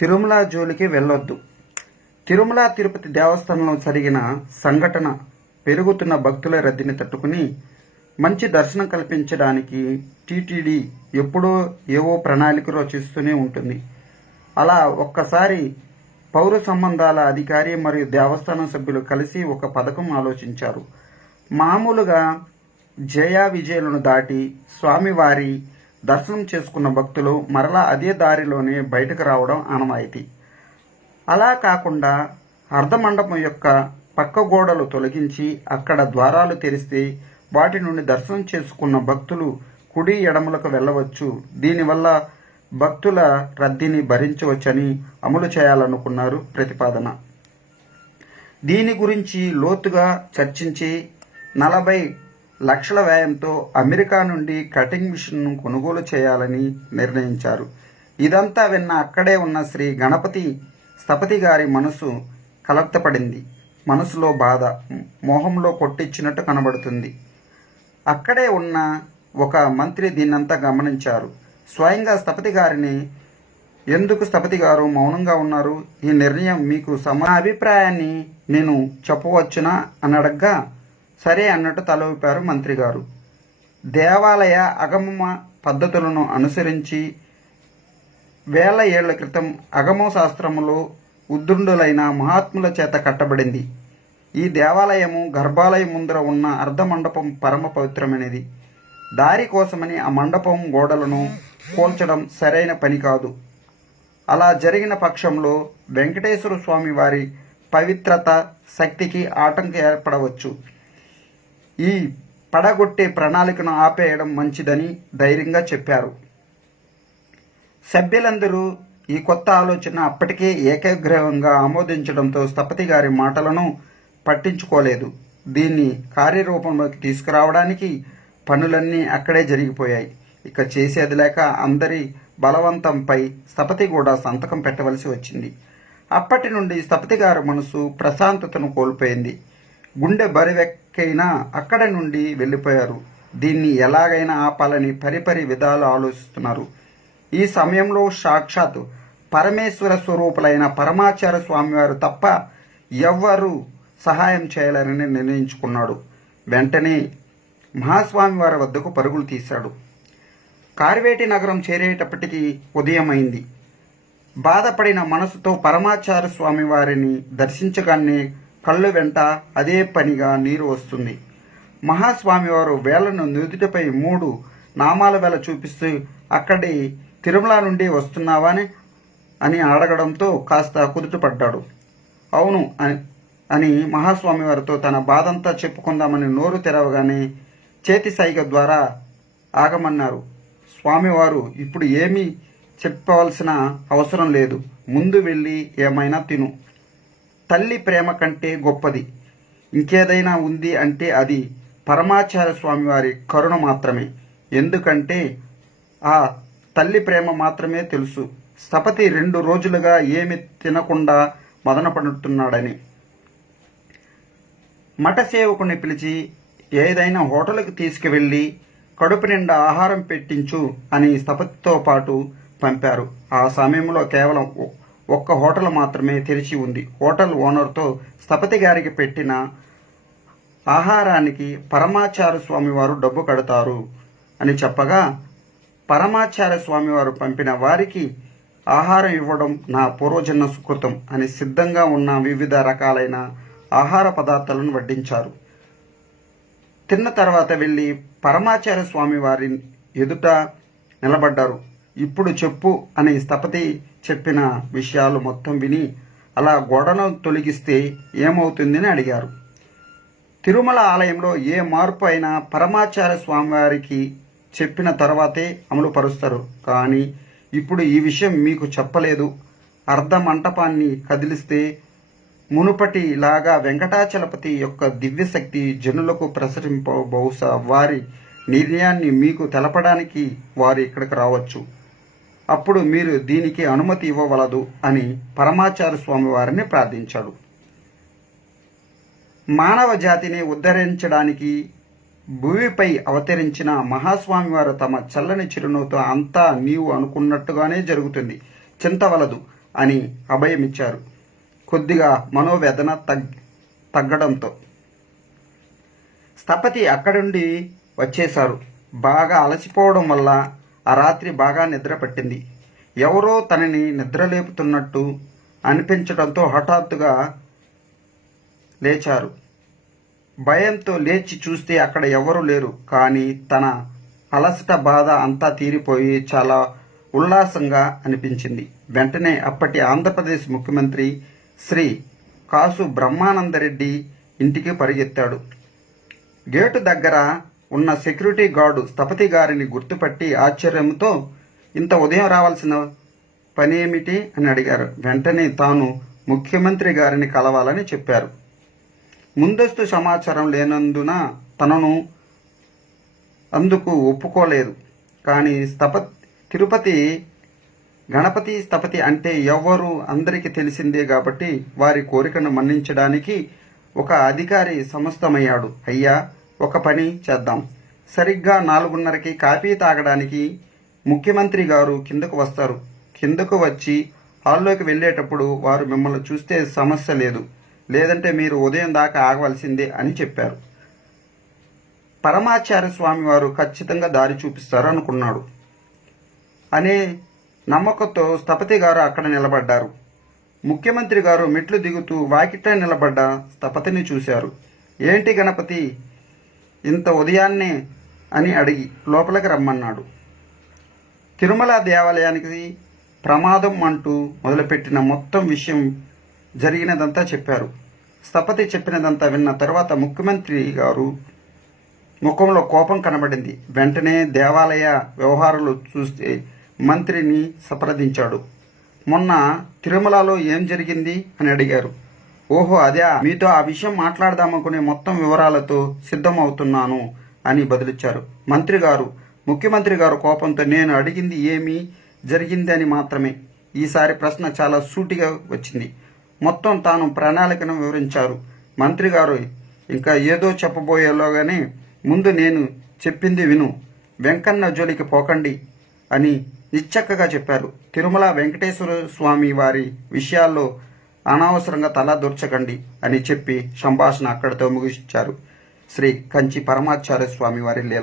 తిరుమల జోలికి వెళ్ళొద్దు. తిరుమల తిరుపతి దేవస్థానంలో జరిగిన సంఘటన పెరుగుతున్న భక్తుల రద్దీని తట్టుకుని మంచి దర్శనం కల్పించడానికి టీటీడీ ఎప్పుడో ఏవో ప్రణాళిక రచిస్తూనే ఉంటుంది. అలా ఒక్కసారి పౌర సంబంధాల అధికారి మరియు దేవస్థానం సభ్యులు కలిసి ఒక పథకం ఆలోచించారు. మామూలుగా జయా విజయలను దాటి స్వామివారి దర్శనం చేసుకున్న భక్తులు మరలా అదే దారిలోనే బయటకు రావడం ఆనవాయితీ. అలా కాకుండా అర్ధమండపం యొక్క పక్క గోడలు తొలగించి అక్కడ ద్వారాలు తెరిస్తే వాటి నుండి దర్శనం చేసుకున్న భక్తులు కుడి ఎడమలకు వెళ్ళవచ్చు. దీనివల్ల భక్తుల రద్దీని భరించవచ్చని అమలు చేయాలనుకున్నారు ప్రతిపాదన. దీని గురించి లోతుగా చర్చించి నలభై లక్షల వ్యయంతో అమెరికా నుండి కటింగ్ మిషన్ను కొనుగోలు చేయాలని నిర్ణయించారు. ఇదంతా విన్న అక్కడే ఉన్న శ్రీ గణపతి స్థపతి గారి మనసు కలప్తపడింది మనసులో బాధ మోహంలో కొట్టించినట్టు కనబడుతుంది. అక్కడే ఉన్న ఒక మంత్రి దీన్నంతా గమనించారు. స్వయంగా స్థపతి గారిని ఎందుకు స్థపతి గారు మౌనంగా ఉన్నారు? ఈ నిర్ణయం మీకు సమా అభిప్రాయాన్ని నేను చెప్పవచ్చునా? అని అడగ్గా సరే అన్నట్టు తల ఊపారు మంత్రి గారు దేవాలయ అగమ పద్ధతులను అనుసరించి వేల ఏళ్ళ క్రితం అగమ శాస్త్రములో ఉద్రుండులైన మహాత్ముల చేత కట్టబడింది. ఈ దేవాలయము గర్భాలయం ముందర ఉన్న అర్ధమండపం పరమ పవిత్రమైనది. దారి కోసమని ఆ మండపం గోడలను కూల్చడం సరైన పని కాదు. అలా జరిగిన పక్షంలో వెంకటేశ్వర స్వామి వారి పవిత్రత శక్తికి ఆటంకం ఏర్పడవచ్చు. ఈ పడగొట్టే ప్రణాళికను ఆపేయడం మంచిదని ధైర్యంగా చెప్పారు. సభ్యులందరూ ఈ కొత్త ఆలోచన అప్పటికే ఏకగ్రహంగా ఆమోదించడంతో స్థపతి గారి మాటలను పట్టించుకోలేదు. దీన్ని కార్యరూపంలోకి తీసుకురావడానికి పనులన్నీ అక్కడే జరిగిపోయాయి. ఇక చేసేది లేక అందరి బలవంతంపై స్థపతి కూడా సంతకం పెట్టవలసి వచ్చింది. అప్పటి నుండి స్థపతి గారి మనసు ప్రశాంతతను కోల్పోయింది. గుండె బరివెక్కైనా అక్కడ నుండి వెళ్ళిపోయారు. దీన్ని ఎలాగైనా ఆపాలని పరిపరి విధాలు ఆలోచిస్తున్నారు. ఈ సమయంలో సాక్షాత్ పరమేశ్వర స్వరూపులైన పరమాచార్య స్వామివారు తప్ప ఎవ్వరూ సహాయం చేయాలని నిర్ణయించుకున్నాడు. వెంటనే మహాస్వామి వారి వద్దకు పరుగులు తీశాడు. కార్వేటి నగరం చేరేటప్పటికీ ఉదయం అయింది బాధపడిన మనసుతో పరమాచార్య స్వామి వారిని దర్శించగానే కళ్ళు వెంట అదే పనిగా నీరు వస్తుంది. మహాస్వామివారు వేలను నుదుటిపై మూడు నామాల వేల చూపిస్తూ అక్కడి తిరుమల నుండి వస్తున్నావాని అని అడగడంతో కాస్త కుదుటపడ్డాడు. అవును అని అని మహాస్వామి వారితో తన బాధంతా చెప్పుకుందామని నోరు తెరవగానే చేతి సైగ ద్వారా ఆగమన్నారు. స్వామివారు ఇప్పుడు ఏమీ చెప్పవలసిన అవసరం లేదు. ముందు వెళ్ళి ఏమైనా తిను. తల్లి ప్రేమ కంటే గొప్పది. ఇంకేదైనా ఉంది అంటే అది పరమాచార్య స్వామివారి కరుణ మాత్రమే. ఎందుకంటే ఆ తల్లి ప్రేమ మాత్రమే తెలుసు. స్థపతి రెండు రోజులుగా ఏమి తినకుండా మదనపడుతున్నాడని. మఠ సేవకుని పిలిచి ఏదైనా హోటల్కి తీసుకువెళ్ళి కడుపు నిండా ఆహారం పెట్టించు అని స్థపతితో పాటు పంపారు. ఆ సమయంలో కేవలం ఒక్క హోటల్ మాత్రమే తెరిచి ఉంది. హోటల్ ఓనర్తో స్థపతి గారికి పెట్టిన ఆహారానికి పరమాచార్య స్వామి వారు డబ్బు కడతారు అని చెప్పగా పరమాచార్య స్వామి వారు పంపిన వారికి ఆహారం ఇవ్వడం నా పూర్వజన్మ సుకృతం అని సిద్ధంగా ఉన్న వివిధ రకాలైన ఆహార పదార్థాలను వడ్డించారు. తిన్న తర్వాత వెళ్ళి పరమాచార్య స్వామి వారి ఎదుట నిలబడ్డారు. ఇప్పుడు చెప్పు అని స్థపతి చెప్పిన విషయాలు మొత్తం విని అలా గోడను తొలగిస్తే ఏమవుతుందని అడిగారు. తిరుమల ఆలయంలో ఏ మార్పు అయినా పరమాచార్య స్వామివారికి చెప్పిన తర్వాతే అమలు పరుస్తారు కానీ ఇప్పుడు ఈ విషయం మీకు చెప్పలేదు. అర్ధ మంటపాన్ని కదిలిస్తే మునుపటి లాగా వెంకటాచలపతి యొక్క దివ్యశక్తి జనులకు ప్రసరింప బహుశా వారి నిర్ణయాన్ని మీకు తెలపడానికి వారు ఇక్కడికి రావచ్చు. అప్పుడు మీరు దీనికి అనుమతి ఇవ్వవలదు అని పరమాచార్య స్వామి వారిని ప్రార్థించాడు. మానవ జాతిని ఉద్ధరించడానికి భూమిపై అవతరించిన మహాస్వామి వారు తమ చల్లని చిరునవ్వుతో అంతా నీవు అనుకున్నట్టుగానే జరుగుతుంది చింతవలదు అని అభయమిచ్చారు. కొద్దిగా మనోవేదన తగ్ తగ్గడంతో స్థపతి అక్కడుండి వచ్చేశారు. బాగా అలసిపోవడం వల్ల ఆ రాత్రి బాగా నిద్ర పట్టింది. ఎవరో తనని నిద్రలేపుతున్నట్టు అనిపించడంతో హఠాత్తుగా లేచారు. భయంతో లేచి చూస్తే అక్కడ ఎవరూ లేరు. కానీ తన అలసట బాధ అంతా తీరిపోయి చాలా ఉల్లాసంగా అనిపించింది. వెంటనే అప్పటి ఆంధ్రప్రదేశ్ ముఖ్యమంత్రి శ్రీ కాసు బ్రహ్మానందరెడ్డి ఇంటికి పరిగెత్తాడు. గేటు దగ్గర ఉన్న సెక్యూరిటీ గార్డు స్థపతి గారిని గుర్తుపట్టి ఆశ్చర్యంతో ఇంత ఉదయం రావాల్సిన పనేమిటి? అని అడిగారు. వెంటనే తాను ముఖ్యమంత్రి గారిని కలవాలని చెప్పారు. ముందస్తు సమాచారం లేనందున తనను అందుకు ఒప్పుకోలేదు. కానీ స్థప తిరుపతి గణపతి స్థపతి అంటే ఎవరు అందరికీ తెలిసిందే కాబట్టి వారి కోరికను మన్నించడానికి ఒక అధికారి సమస్తమయ్యాడు. అయ్యా ఒక పని చేద్దాం. సరిగ్గా నాలుగున్నరకి కాఫీ తాగడానికి ముఖ్యమంత్రి గారు కిందకు వస్తారు. కిందకు వచ్చి హాల్లోకి వెళ్ళేటప్పుడు వారు మిమ్మల్ని చూస్తే సమస్య లేదు. లేదంటే మీరు ఉదయం దాకా ఆగవలసిందే అని చెప్పారు. పరమాచార్య స్వామి వారు ఖచ్చితంగా దారి చూపిస్తారు అనుకున్నాడు. అనే నమ్మకంతో స్థపతి గారు అక్కడ నిలబడ్డారు. ముఖ్యమంత్రి గారు మెట్లు దిగుతూ వాకిట నిలబడ్డ స్థపతిని చూశారు. ఏంటి గణపతి? ఇంత ఉదయాన్నే అని అడిగి లోపలికి రమ్మన్నాడు. తిరుమల దేవాలయానికి ప్రమాదం అంటూ మొదలుపెట్టిన మొత్తం విషయం జరిగినదంతా చెప్పారు. స్థపతి చెప్పినదంతా విన్న తర్వాత ముఖ్యమంత్రి గారు ముఖంలో కోపం కనబడింది. వెంటనే దేవాలయ వ్యవహారాలు చూస్తే మంత్రిని సంప్రదించాడు. మొన్న తిరుమలలో ఏం జరిగింది అని అడిగారు. ఓహో అదే. మీతో ఆ విషయం మాట్లాడదామనుకునే మొత్తం వివరాలతో సిద్ధమవుతున్నాను అని బదులిచ్చారు. మంత్రి గారు ముఖ్యమంత్రి గారు కోపంతో నేను అడిగింది ఏమి జరిగింది అని మాత్రమే. ఈసారి ప్రశ్న చాలా సూటిగా వచ్చింది. మొత్తం తాను ప్రణాళికను వివరించారు. మంత్రి గారు ఇంకా ఏదో చెప్పబోయేలోగానే ముందు నేను చెప్పింది విను. వెంకన్న జోలికి పోకండి అని నిశ్చక్కగా చెప్పారు. తిరుమల వెంకటేశ్వర స్వామి వారి విషయాల్లో అనవసరంగా తల దూర్చకండి అని చెప్పి సంభాషణ అక్కడితో ముగించారు శ్రీ కంచి పరమాచార్య స్వామి వారి లీల.